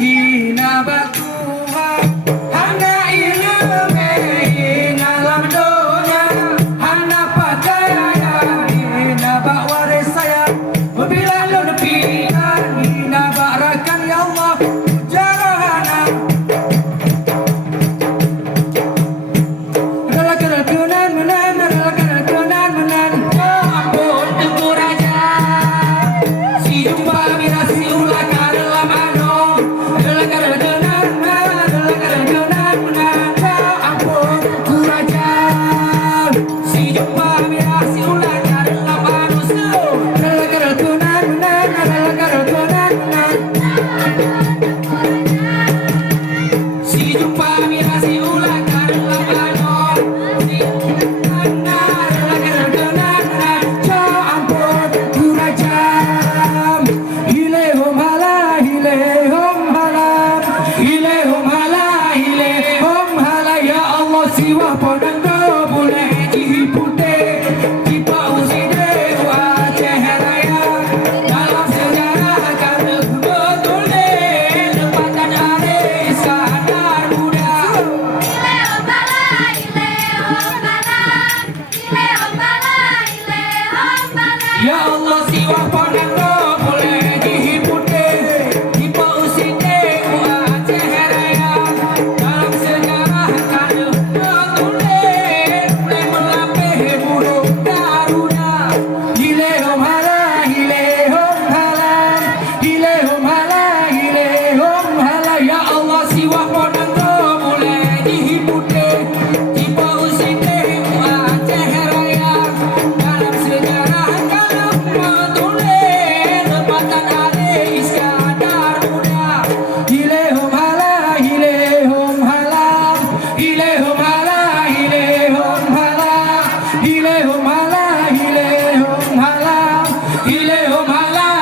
Ina batuha hana ilmu ina lam dunia hana percaya ina bak waris saya bila lu depian ina barakan ya Allah jarahana rela menan oh ampun tunggu raja si jumpa bila si ulah dalam anu siwa ponando boleh dipute kita uside wa cehraya dalam sejarah akan betul deh tempatan hari sadar muda ya Allah siwa ponando boleh dipute kita uside wa cehraya dalam sejarah akan Hilehum hala